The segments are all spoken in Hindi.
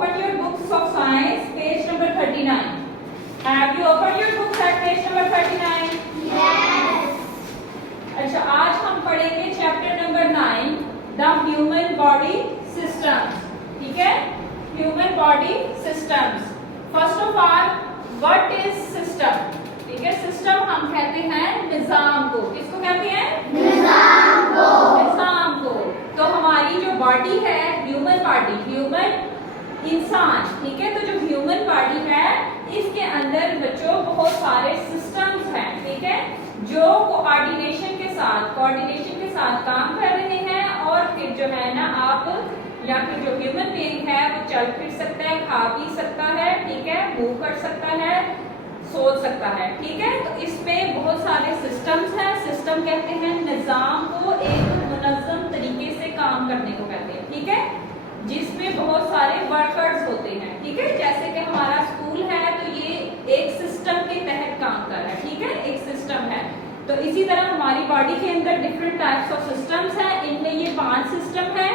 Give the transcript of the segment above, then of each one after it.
opened your books of science, page number 39? Have you opened your books at page number 39? Yes. अच्छा, आज हम पढ़ेंगे chapter number 9, the human body systems. ठीक है, human body systems. First of all, what is system? ठीक है, सिस्टम हम कहते हैं निजाम को। किसको कहते हैं? निजाम को। निजाम को। तो हमारी जो बॉडी है, ह्यूमन बॉडी, ह्यूमन इंसान, ठीक है, तो जो ह्यूमन बॉडी है इसके अंदर बच्चों बहुत सारे सिस्टम्स हैं, ठीक है, जो कोऑर्डिनेशन के साथ काम कर रहे हैं। और फिर जो है ना, आप या फिर जो ह्यूमन बीइंग है वो चल फिर सकता है, खा पी सकता है, ठीक है, मूव कर सकता है, सोच सकता है, ठीक है। तो इसमें बहुत सारे सिस्टम्स हैं। सिस्टम कहते हैं निजाम को, एक मुनज़्ज़म तरीके से काम करने को कहते हैं, ठीक है, जिसमें बहुत सारे वर्कर्स होते हैं, ठीक है। जैसे कि हमारा स्कूल है तो ये एक सिस्टम के तहत काम कर रहा है, ठीक है, एक सिस्टम है। तो इसी तरह हमारी बॉडी के अंदर डिफरेंट टाइप्स ऑफ सिस्टम्स हैं। इनमें ये 5 सिस्टम है।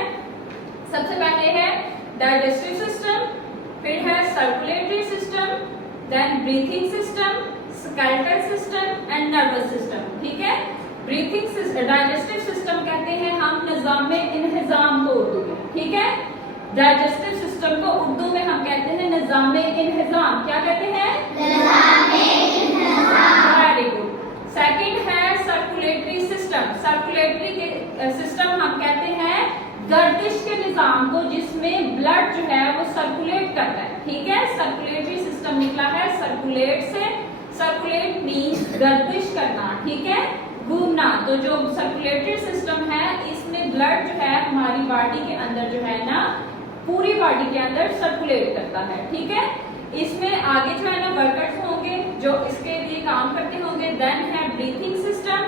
सबसे पहले है डाइजेस्टिव सिस्टम, फिर है circulatory system, then breathing system, skeletal system and nervous system, ठीक है। ब्रीथिंग सिस्टम, डाइजेस्टिव सिस्टम कहते हैं हम निज़ाम-ए-इंहिज़ाम को उर्दू में, ठीक है। डाइजेस्टिव सिस्टम को उर्दू में हम कहते हैं निज़ाम-ए-इंहिज़ाम। क्या कहते हैं? निज़ाम-ए-इंहिज़ाम। Very good. सेकंड है सर्कुलेटरी सिस्टम। सर्कुलेटरी के सिस्टम हम कहते हैं गर्दिश के निजाम को, जिसमें ब्लड जो है वो सर्कुलेट करता है, ठीक है। सर्कुलेटरी सिस्टम निकला है सर्कुलेट से। सर्कुलेट मीन्स गर्दिश करना, ठीक है, घूमना। तो जो सर्कुलेटरी सिस्टम है इसमें ब्लड जो है हमारी बॉडी के अंदर जो है ना, पूरी बॉडी के अंदर सर्कुलेट करता है, ठीक है। इसमें आगे जो है ना वर्कर्स होंगे जो इसके लिए काम करते होंगे। देन है ब्रीथिंग सिस्टम।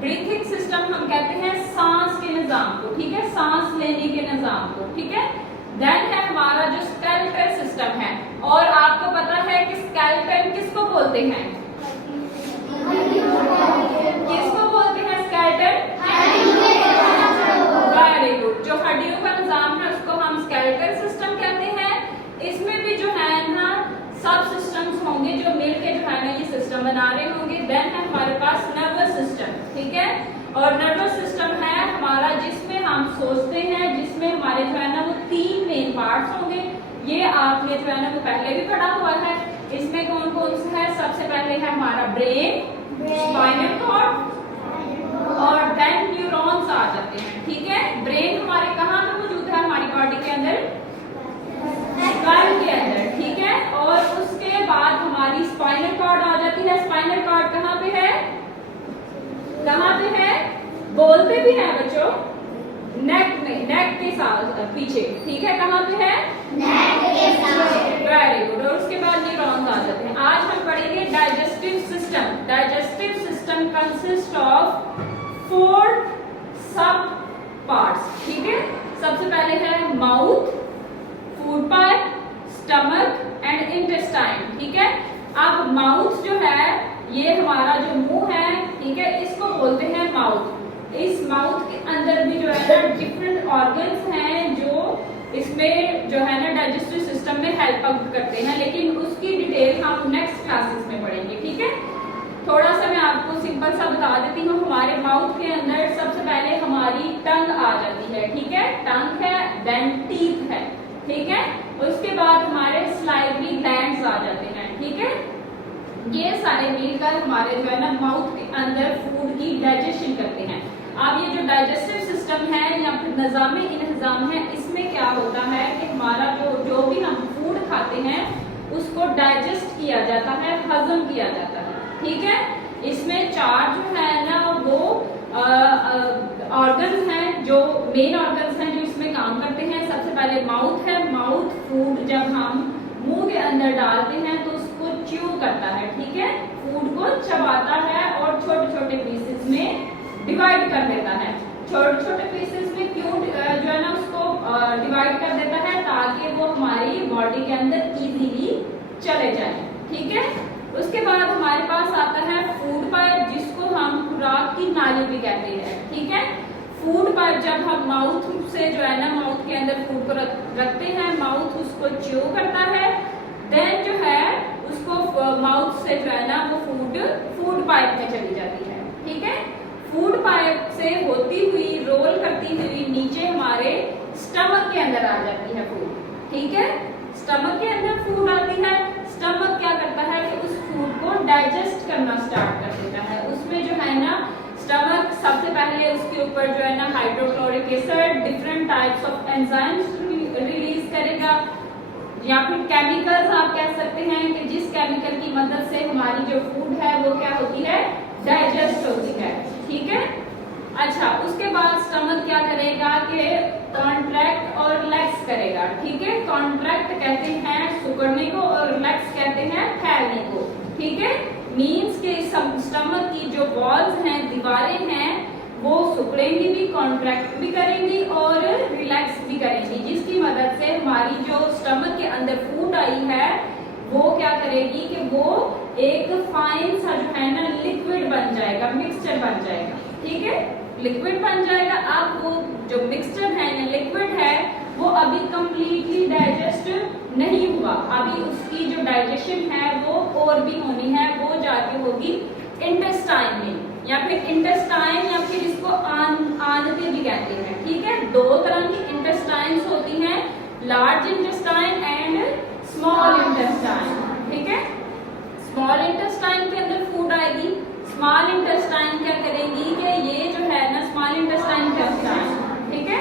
ब्रीथिंग सिस्टम हम कहते हैं सांस के निजाम को, ठीक है, सांस लेने के निजाम को, ठीक है। देन है हमारा जो स्केलेटल सिस्टम है। और आपको पता है कि स्केलेटन किसको बोलते हैं? किसको बोलते हैं स्केलेटन? Very good. जो हड्डियों का निजाम है उसको हम स्केलेटल सिस्टम कहते हैं। इसमें भी जो है ना सब सिस्टम्स होंगे जो मिलके जो है ना ये सिस्टम बना रहे होंगे। देन है हमारे पास नर्वस सिस्टम, ठीक है। और नर्वस सिस्टम है हमारा जिसमें हम सोचते हैं, जिसमें हमारे जो है ना वो 3 मेन पार्ट्स होंगे। ये आपने जो है ना वो पहले भी पढ़ा हुआ है। इसमें कौन कौन से है? सबसे पहले है हमारा ब्रेन, स्पाइनल कॉर्ड और देन न्यूरॉन्स आ जाते हैं, ठीक है। ब्रेन हमारे कहाँ पे मौजूद है? हमारी बॉडी के अंदर, स्कल के अंदर, ठीक है। और उसके बाद हमारी स्पाइनल कॉर्ड आ जाती है। स्पाइनल कॉर्ड कहाँ पे है? कहाँ पे है? बोलते भी हैं बच्चों, नेक में, नेक के साथ पीछे, ठीक है। कहाँ पे है? नेक के साथ। Very good. और उसके बाद न्यूरॉन्स आ जाते हैं। आज हम पढ़ेंगे digestive system. Digestive system consist of 4 सब पार्ट्स, ठीक है। सबसे पहले है mouth, food pipe, stomach and intestine, ठीक है। अब माउथ जो है ये हमारा जो मुंह है, ठीक है, इसको बोलते हैं माउथ। इस माउथ के अंदर भी जो है ना डिफरेंट ऑर्गन्स हैं जो इसमें जो है ना डाइजेस्टिव सिस्टम में हेल्प करते हैं, लेकिन उसकी डिटेल हम नेक्स्ट क्लासेस में पढ़ेंगे, ठीक है। थोड़ा सा मैं आपको सिंपल सा बता देती हूँ। हमारे माउथ के अंदर सबसे पहले हमारी टंग आ जाती है, ठीक है, टंग है, देन टीथ है, ठीक है। उसके बाद हमारे स्लाइवरी ग्लैंड्स आ जाते हैं, ठीक है। ये सारे मिलकर हमारे जो है ना माउथ के अंदर फूड की डाइजेशन करते हैं। अब ये जो डाइजेस्टिव सिस्टम है या फिर निज़ाम-ए-इंहिज़ाम है, इसमें क्या होता है कि हमारा जो भी हम फूड खाते हैं उसको डाइजेस्ट किया जाता है, हजम किया जाता है, ठीक है। इसमें 4 जो है ना वो ऑर्गन्स हैं, जो मेन ऑर्गन्स हैं जो इसमें काम करते हैं। सबसे पहले माउथ है। माउथ फूड जब हम मुंह के अंदर डालते हैं तो उसको च्यू करता है, ठीक है, फूड को चबाता है और छोटे छोटे पीसेस में डिवाइड कर देता है। छोटे छोटे पीसेस में क्यों जो है ना उसको डिवाइड कर देता है? ताकि वो हमारी बॉडी के अंदर इजीली चले जाए, ठीक है। उसके बाद हमारे पास आता है फूड पाइप, जिसको हम खुराक की नाली भी कहते हैं, ठीक है। फूड पाइप जब हम माउथ से जो है ना माउथ के अंदर फूड को रखते हैं, माउथ उसको उसको च्यू करता है, देन जो है उसको माउथ से जो है ना वो फूड पाइप में चली जाती है, ठीक है। फूड पाइप से होती हुई रोल करती हुई नीचे हमारे स्टमक के अंदर आ जाती है फूड, ठीक है। स्टमक के अंदर फूड आती है, स्टमक क्या करता है कि उस फूड को डाइजेस्ट करना स्टार्ट कर देता है। उसमें जो है ना स्टमक सबसे पहले उसके ऊपर जो है ना hydrochloric acid, different types of enzymes release करेगा, या फिर केमिकल्स आप कह सकते हैं कि जिस केमिकल की मदद से हमारी जो फूड है वो क्या होती है, डाइजेस्ट होती है, ठीक है। अच्छा, उसके बाद स्टमक क्या करेगा कि कॉन्ट्रैक्ट और रिलैक्स करेगा, ठीक है। कॉन्ट्रैक्ट कहते हैं सिकुड़ने को और रिलैक्स कहते हैं फैलने को, ठीक है। मींस के स्टमक की जो वॉल्स हैं, दीवारें हैं, वो सिकुड़ेंगी भी, कॉन्ट्रैक्ट भी करेंगी और रिलैक्स भी करेंगी, जिसकी मदद से हमारी जो स्टमक के अंदर फूड आई है वो क्या करेगी कि वो एक फाइन सा जो है ना लिक्विड बन जाएगा, मिक्सचर बन जाएगा, ठीक है। लिक्विड बन जाएगा। अब वो जो मिक्सचर है या लिक्विड है वो अभी कंप्लीटली डाइजेस्ट नहीं हुआ, अभी उसकी जो डाइजेशन है वो और भी होनी है, वो जाके होगी इंटेस्टाइन में, या फिर इंटेस्टाइन या फिर इसको आंते भी कहते हैं, ठीक है। दो तरह की इंटेस्टाइन्स होती हैं, large intestine and small intestine, ठीक है। स्मॉल इंटेस्टाइन के अंदर फूड आएगी, स्मॉल इंटेस्टाइन क्या करेगी कि ये जो है ना स्मॉल इंटेस्टाइन क्या होता है, ठीक है।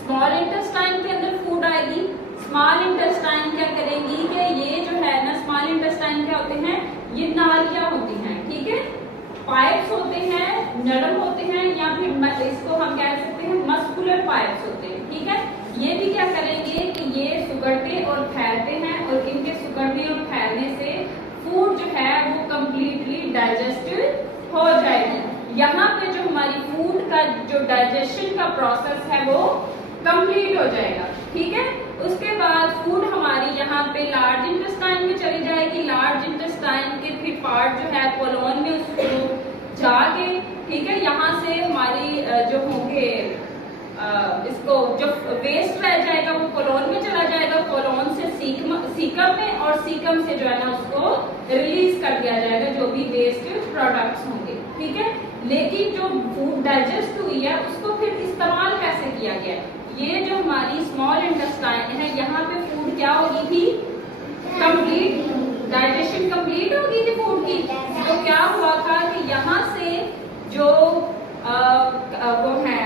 स्मॉल इंटेस्टाइन के अंदर फूड आएगी, स्मॉल इंटेस्टाइन क्या करेगी कि ये जो है ना स्मॉल इंटेस्टाइन क्या होते हैं, ये नालियां होती हैं, ठीक है। पाइप्स होते हैं, नरम होते हैं, या फिर इसको हम कह सकते हैं मस्कुलर पाइप्स होते हैं, ठीक है। ये भी क्या करेंगे कि ये सिकुड़ते और फैलते हैं, और इनके सिकुड़ने और फैलने से फूड जो है वो कंप्लीटली डाइजेस्ट हो जाएगी। यहाँ पे जो हमारी फूड का जो डाइजेशन का प्रोसेस है वो कंप्लीट हो जाएगा, ठीक है। उसके बाद फूड हमारी यहाँ पे लार्ज इंटेस्टाइन में चली जाएगी, लार्ज इंटेस्टाइन के फिर पार्ट जो है कोलोन में उसको जाके, ठीक है, यहाँ से हमारी जो होंगे इसको जो वेस्ट रह जाएगा वो कोलोन में चला जाएगा, कोलोन से सीकम में, और सीकम से जो है ना उसको रिलीज कर दिया जाएगा जो भी वेस्ट प्रोडक्ट्स होंगे, ठीक है। लेकिन जो फूड डाइजेस्ट हुई है उसको फिर इस्तेमाल कैसे किया गया, ये जो हमारी स्मॉल इंटेस्टाइन है यहाँ पे फूड क्या होगी थी, कंप्लीट डाइजेशन कंप्लीट हो गई थी फूड की। तो क्या हुआ था कि यहाँ से जो वो है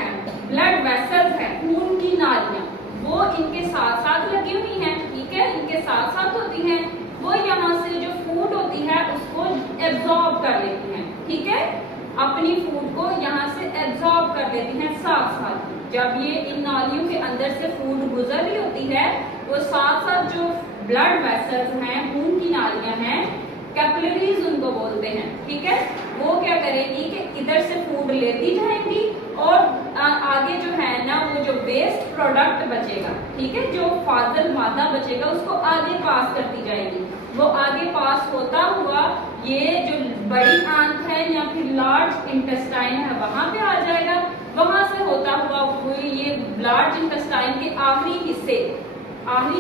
ब्लड वेसल्स हैं, खून की नालियां, वो इनके साथ साथ लगी हुई हैं, ठीक है, इनके साथ साथ होती हैं, वो यहाँ से जो फूड होती है उसको एब्जॉर्ब कर लेती हैं, ठीक है, अपनी फूड को यहाँ से एब्जॉर्ब कर लेती हैं साथ साथ। जब ये इन नालियों के अंदर से फूड गुजर रही होती है, वो साथ साथ जो ब्लड वेसल्स हैं, खून की नालियां हैं, कैपिलरीज उनको बोलते हैं, ठीक है, वो क्या करेगी कि इधर से फूड लेती जाएंगी और आगे जो है ना वो जो वेस्ट प्रोडक्ट बचेगा, ठीक है, जो फाजल मादा बचेगा उसको आगे पास करती जाएगी। वो आगे पास होता हुआ ये जो बड़ी आंत है या फिर लार्ज इंटेस्टाइन है वहां पे आ जाएगा, वहां से होता हुआ वो ये लार्ज इंटेस्टाइन के आखिरी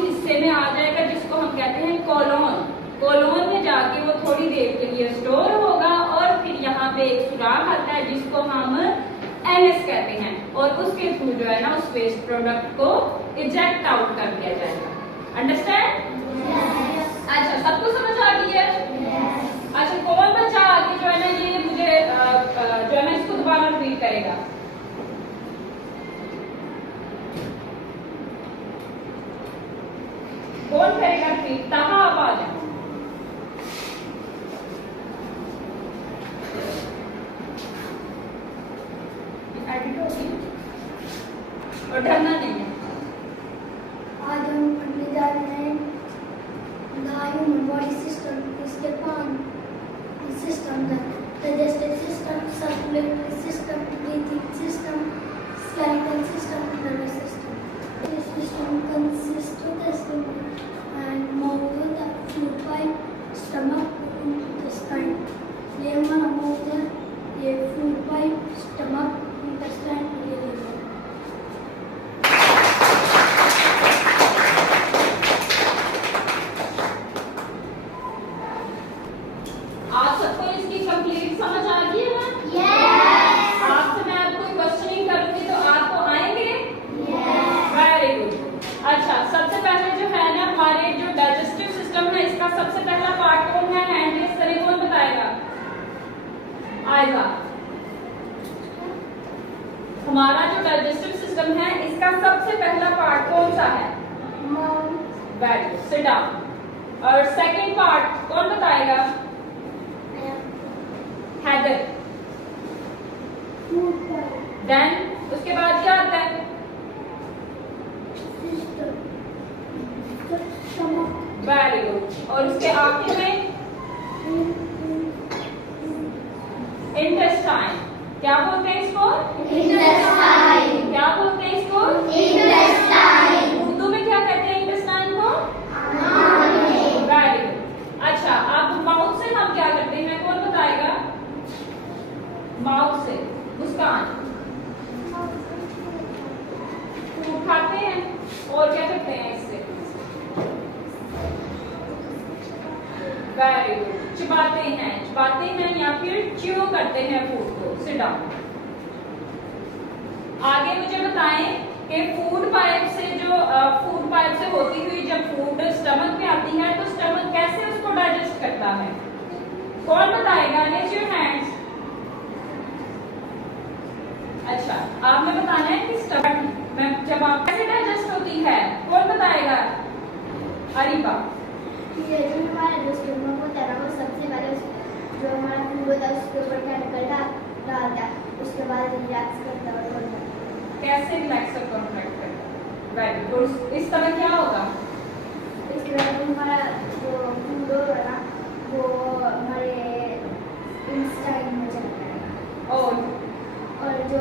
हिस्से में आ जाएगा, जिसको हम कहते हैं कोलोन। कोलोन में जाके वो थोड़ी देर के लिए स्टोर होगा और फिर यहाँ पे एक सुराख आता है जिसको हम एनएस कहते हैं, और उसके थ्रू जो है ना उस वेस्ट प्रोडक्ट को इजेक्ट आउट कर दिया जाएगा। अंडरस्टैंड? अच्छा, सबको समझ आ गई है? अच्छा, कौन बच्चा आगे जो है ना ये मुझे जो है ना इसको दोबारा रिपीट करेगा? कौन करेगा रिपीट? ताहा आप आ जाओ। और डरना नहीं है। आज हम पढ़ने जा रहे हैं the human body system is the system, the digestive system, circulatory system, breathing system, skeletal system, nervous system. This system consists of the stomach and mouth, the food pipe, stomach, intestine. ये हमारा mouth है, ये food pipe, stomach, intestine, ये liver. आएगा। हमारा जो डाइजेस्टिव सिस्टम है इसका सबसे पहला पार्ट कौन सा है? Very good, sit down. और सेकंड पार्ट कौन बताएगा? हैदर। देन उसके बाद क्या आता है? Very good. और उसके आखिर में इंटेस्टाइन। क्या बोलते हैं इसको? इंटेस्टाइन। क्या बोलते हैं इसको? इंटेस्टाइन। उर्दू में क्या कहते हैं इंटेस्टाइन को? Very good. अच्छा, अब माउथ से हम क्या करते हैं, कौन बताएगा? माउथ से मुस्कान खाते हैं और क्या करते हैं इससे? वेरी गुड, चबाते हैं या फिर च्यू करते हैं फूड को। Sit down. आगे मुझे बताएं कि फूड पाइप से होती हुई जब फूड स्टमक में आती है तो स्टमक कैसे उसको डाइजेस्ट करता है? कौन बताएगा? Raise your hands. अच्छा, आपने बताना है कि स्टमक में जब आप कैसे डाइजेस्ट होती है, कौन बताएगा? अरीबा। ये जो हमारा जो स्टमक होता है ना, वो सबसे पहले जो हमारा फूड होता है उसके ऊपर केमिकल डालता है, उसके बाद रिलैक्स करता है और बोलता है। कैसे रिलैक्स और कॉन्ट्रैक्ट करता है? Very good. इस तरह क्या होगा? इसके बाद हमारा जो फूड होगा ना वो हमारे इंस्टाइन में चला जाएगा और और जो